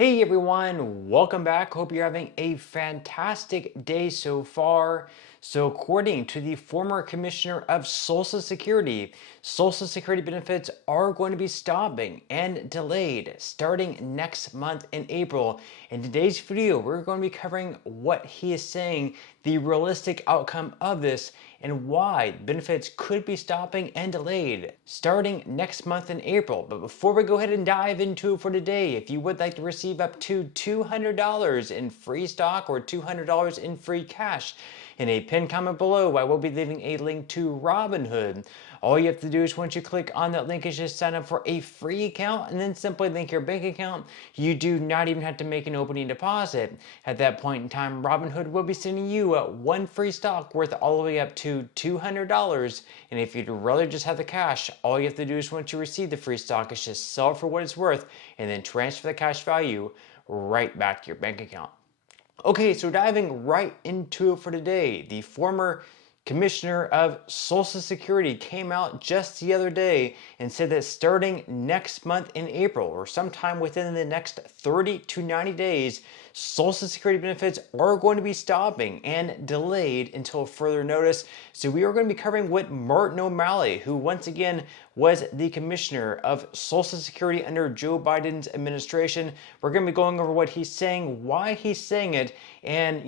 Hey everyone, welcome back. Hope you're having a fantastic day so far. So, according to the former commissioner of Social Security benefits are going to be stopping and delayed starting next month in April. In today's video, we're going to be covering what he is saying, the realistic outcome of this, and why benefits could be stopping and delayed starting next month in April. But before we go ahead and dive into it for today, if you would like to receive up to $200 in free stock or $200 in free cash, in a pinned comment below, I will be leaving a link to Robinhood. All you have to do is once you click on that link is just sign up for a free account and then simply link your bank account. You do not even have to make an opening deposit. At that point in time, Robinhood will be sending you one free stock worth all the way up to $200. And if you'd rather just have the cash, all you have to do is once you receive the free stock is just sell it for what it's worth and then transfer the cash value right back to your bank account. Okay, so diving right into it for today, the former Commissioner of Social Security came out just the other day and said that starting next month in April or sometime within the next 30 to 90 days, Social Security benefits are going to be stopping and delayed until further notice. So we are going to be covering what Martin O'Malley, who once again was the Commissioner of Social Security under Joe Biden's administration. We're going to be going over what he's saying, why he's saying it, and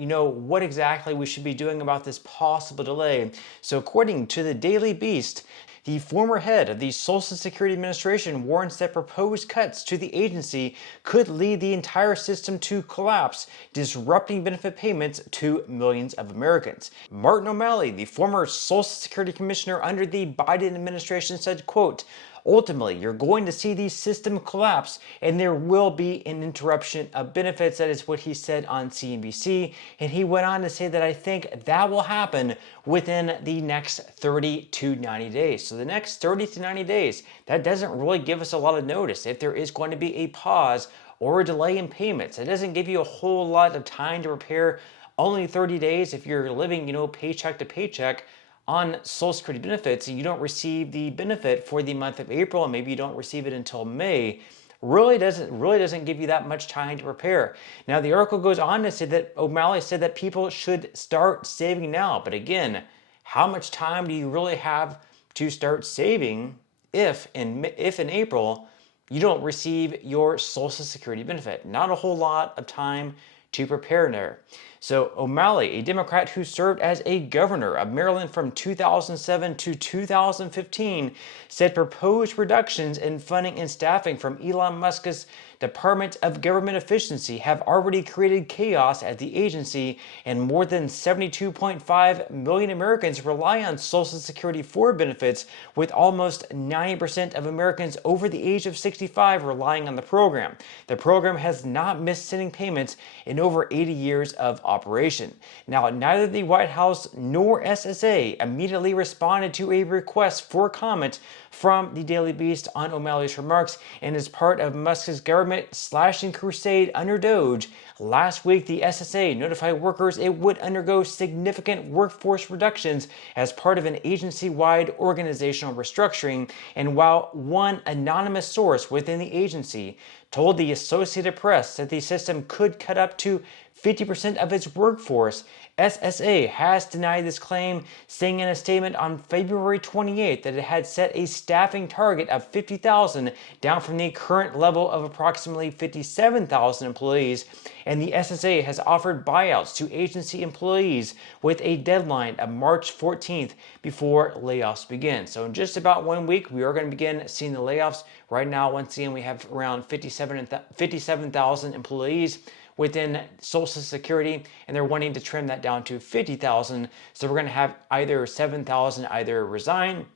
what exactly we should be doing about this possible delay. So according to the Daily Beast, the former head of the Social Security Administration warns that proposed cuts to the agency could lead the entire system to collapse, disrupting benefit payments to millions of Americans. Martin O'Malley, the former Social Security Commissioner under the Biden administration, said, quote, "Ultimately, you're going to see the system collapse and there will be an interruption of benefits." That is what he said on CNBC. And he went on to say that I think that will happen within the next 30 to 90 days. So the next 30 to 90 days, that doesn't really give us a lot of notice if there is going to be a pause or a delay in payments. It doesn't give you a whole lot of time to prepare. Only 30 days if you're living, paycheck to paycheck on Social Security benefits, and you don't receive the benefit for the month of April, and maybe you don't receive it until May, really doesn't give you that much time to prepare. Now, the article goes on to say that O'Malley said that people should start saving now. But again, how much time do you really have to start saving if in April you don't receive your Social Security benefit? Not a whole lot of time to prepare there. So O'Malley, a Democrat who served as a governor of Maryland from 2007 to 2015, said proposed reductions in funding and staffing from Elon Musk's Department of Government Efficiency have already created chaos at the agency, and more than 72.5 million Americans rely on Social Security for benefits, with almost 90% of Americans over the age of 65 relying on the program. The program has not missed sending payments in over 80 years of operation. Now, neither the White House nor SSA immediately responded to a request for comment from the Daily Beast on O'Malley's remarks, and as part of Musk's government slashing crusade under Doge, last week the SSA notified workers it would undergo significant workforce reductions as part of an agency-wide organizational restructuring. And while one anonymous source within the agency told the Associated Press that the system could cut up to 50% of its workforce, SSA has denied this claim, saying in a statement on February 28th that it had set a staffing target of 50,000, down from the current level of approximately 57,000 employees, and the SSA has offered buyouts to agency employees with a deadline of March 14th before layoffs begin. So in just about 1 week, we are going to begin seeing the layoffs. Right now, once again, we have around 57,000 employees within Social Security, and they're wanting to trim that down to 50,000. So we're going to have either 7,000 either resign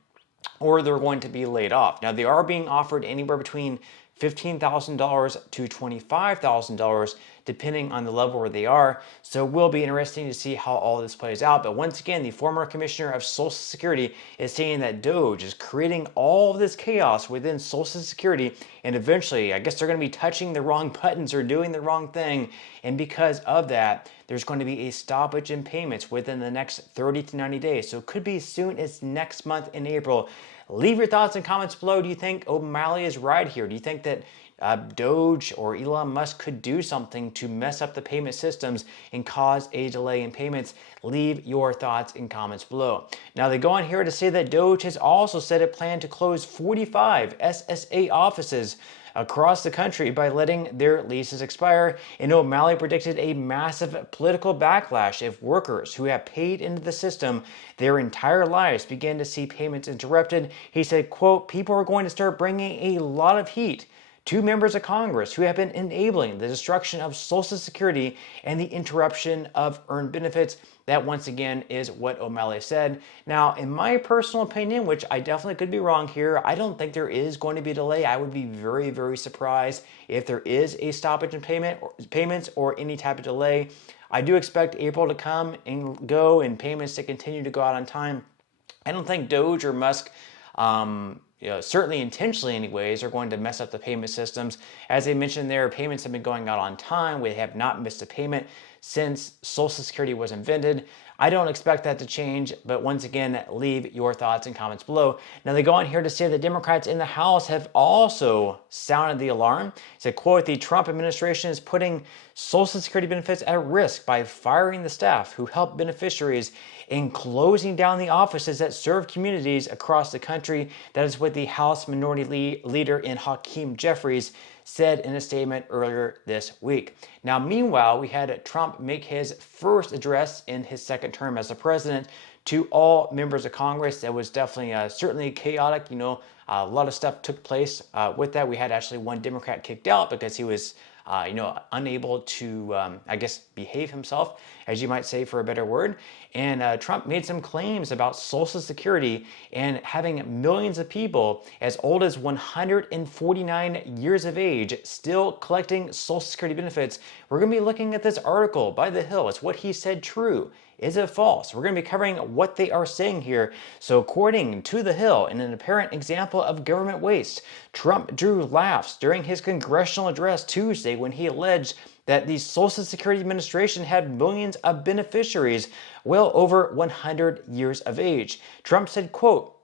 or they're going to be laid off. Now, they are being offered anywhere between $15,000 to $25,000, depending on the level where they are. So it will be interesting to see how all this plays out. But once again, the former commissioner of Social Security is saying that Doge is creating all of this chaos within Social Security, and eventually, I guess they're going to be touching the wrong buttons or doing the wrong thing. And because of that, there's going to be a stoppage in payments within the next 30 to 90 days. So it could be as soon as next month in April. Leave your thoughts and comments below. Do you think O'Malley is right here? Do you think that Doge or Elon Musk could do something to mess up the payment systems and cause a delay in payments? Leave your thoughts in comments below. Now, they go on here to say that Doge has also said it planned to close 45 SSA offices across the country by letting their leases expire. And O'Malley predicted a massive political backlash if workers who have paid into the system their entire lives began to see payments interrupted. He said, quote, people are going to start bringing a lot of heat to members of Congress who have been enabling the destruction of Social Security and the interruption of earned benefits. That, once again, is what O'Malley said. Now, in my personal opinion, which I definitely could be wrong here, I don't think there is going to be a delay. I would be very, very surprised if there is a stoppage in payments or any type of delay. I do expect April to come and go and payments to continue to go out on time. I don't think Doge or Musk certainly intentionally anyways, are going to mess up the payment systems. As they mentioned there, payments have been going out on time. We have not missed a payment since Social Security was invented. I don't expect that to change, but once again, leave your thoughts and comments below. Now, they go on here to say that Democrats in the House have also sounded the alarm. It said, quote, the Trump administration is putting Social Security benefits at risk by firing the staff who help beneficiaries and closing down the offices that serve communities across the country. That is what the House Minority Leader in Hakeem Jeffries said in a statement earlier this week. Now, meanwhile, we had Trump make his first address in his second term as a president to all members of Congress. That was definitely certainly chaotic. A lot of stuff took place with that. We had actually one Democrat kicked out because he was unable to, behave himself, as you might say, for a better word. And Trump made some claims about Social Security and having millions of people as old as 149 years of age still collecting Social Security benefits. We're going to be looking at this article by The Hill. Is what he said true? Is it false? We're going to be covering what they are saying here. So according to The Hill, in an apparent example of government waste, Trump drew laughs during his congressional address Tuesday when he alleged that the Social Security Administration had millions of beneficiaries well over 100 years of age. Trump said, quote,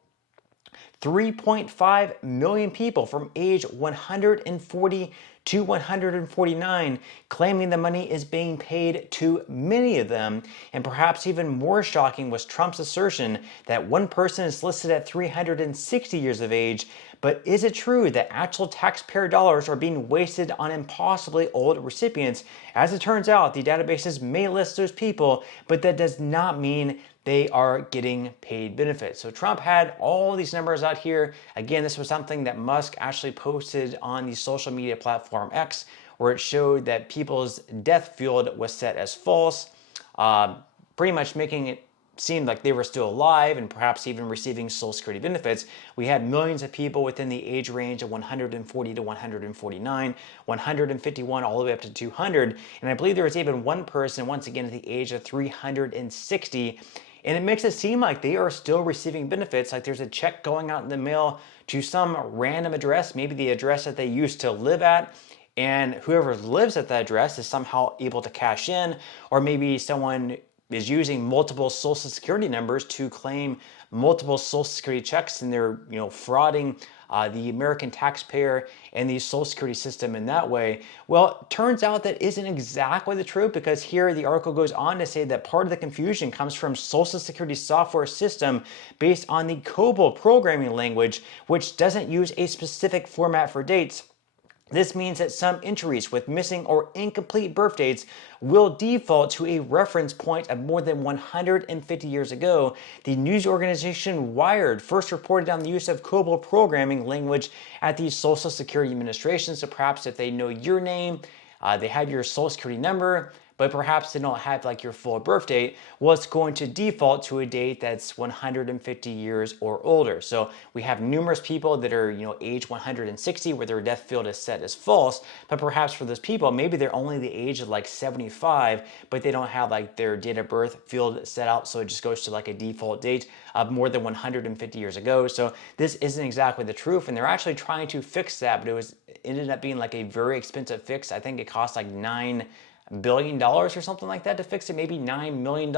3.5 million people from age 140 to 149, claiming the money is being paid to many of them. And perhaps even more shocking was Trump's assertion that one person is listed at 360 years of age. But is it true that actual taxpayer dollars are being wasted on impossibly old recipients? As it turns out, the databases may list those people, but that does not mean they are getting paid benefits. So Trump had all these numbers out here. Again, this was something that Musk actually posted on the social media platform X, where it showed that people's death field was set as false, pretty much making it seem like they were still alive and perhaps even receiving Social Security benefits. We had millions of people within the age range of 140 to 149, 151 all the way up to 200. And I believe there was even one person, once again, at the age of 360. And it makes it seem like they are still receiving benefits, like there's a check going out in the mail to some random address, maybe the address that they used to live at, and whoever lives at that address is somehow able to cash in, or maybe someone is using multiple Social Security numbers to claim multiple Social Security checks, and they're frauding the American taxpayer and the Social Security system in that way. Well, it turns out that isn't exactly the truth, because here the article goes on to say that part of the confusion comes from Social Security software system based on the COBOL programming language, which doesn't use a specific format for dates. This means that some entries with missing or incomplete birth dates will default to a reference point of more than 150 years ago. The news organization Wired first reported on the use of COBOL programming language at the Social Security Administration. So perhaps if they know your name, they have your Social Security number, but perhaps they don't have like your full birth date, well, it's going to default to a date that's 150 years or older. So we have numerous people that are, age 160 where their death field is set as false, but perhaps for those people, maybe they're only the age of like 75, but they don't have like their date of birth field set out, so it just goes to like a default date of more than 150 years ago. So this isn't exactly the truth, and they're actually trying to fix that, but it ended up being like a very expensive fix. I think it cost like $9 billion or something like that to fix it, maybe $9 million,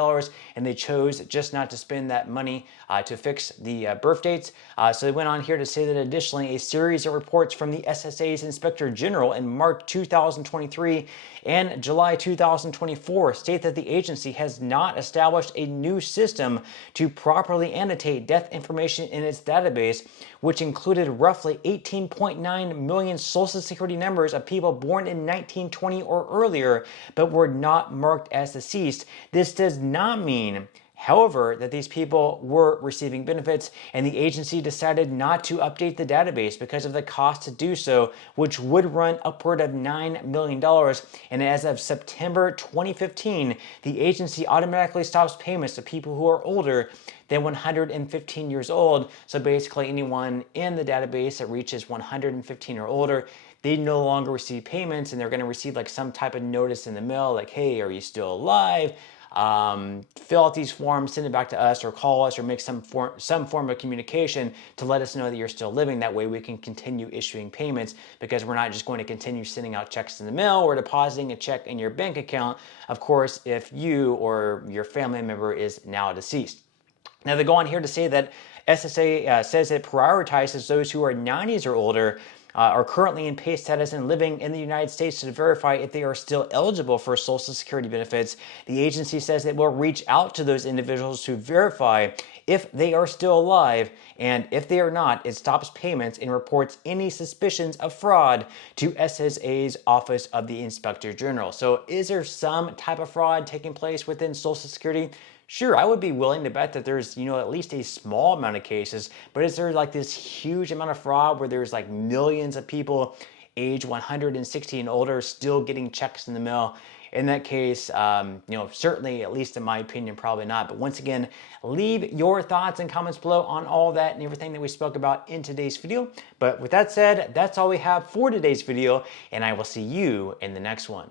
and they chose just not to spend that money to fix the birth dates. So they went on here to say that additionally, a series of reports from the SSA's Inspector General in March 2023 and July 2024 state that the agency has not established a new system to properly annotate death information in its database, which included roughly 18.9 million Social Security numbers of people born in 1920 or earlier, but were not marked as deceased. This does not mean, however, that these people were receiving benefits, and the agency decided not to update the database because of the cost to do so, which would run upward of $9 million. And as of September 2015, the agency automatically stops payments to people who are older than 115 years old. So basically, anyone in the database that reaches 115 or older, they no longer receive payments, and they're going to receive like some type of notice in the mail, like, hey, are you still alive? Fill out these forms, send it back to us, or call us, or make some form of communication to let us know that you're still living. That way we can continue issuing payments, because we're not just going to continue sending out checks in the mail or depositing a check in your bank account, of course, if you or your family member is now deceased. Now they go on here to say that SSA says it prioritizes those who are 90s or older, are currently in pay status and living in the United States to verify if they are still eligible for Social Security benefits. The agency says it will reach out to those individuals to verify if they are still alive, and if they are not, it stops payments and reports any suspicions of fraud to SSA's Office of the Inspector General. So is there some type of fraud taking place within Social Security? Sure, I would be willing to bet that there's, at least a small amount of cases, but is there like this huge amount of fraud where there's like millions of people age 160 and older still getting checks in the mail? In that case, certainly, at least in my opinion, probably not. But once again, leave your thoughts and comments below on all that and everything that we spoke about in today's video. But with that said, that's all we have for today's video, and I will see you in the next one.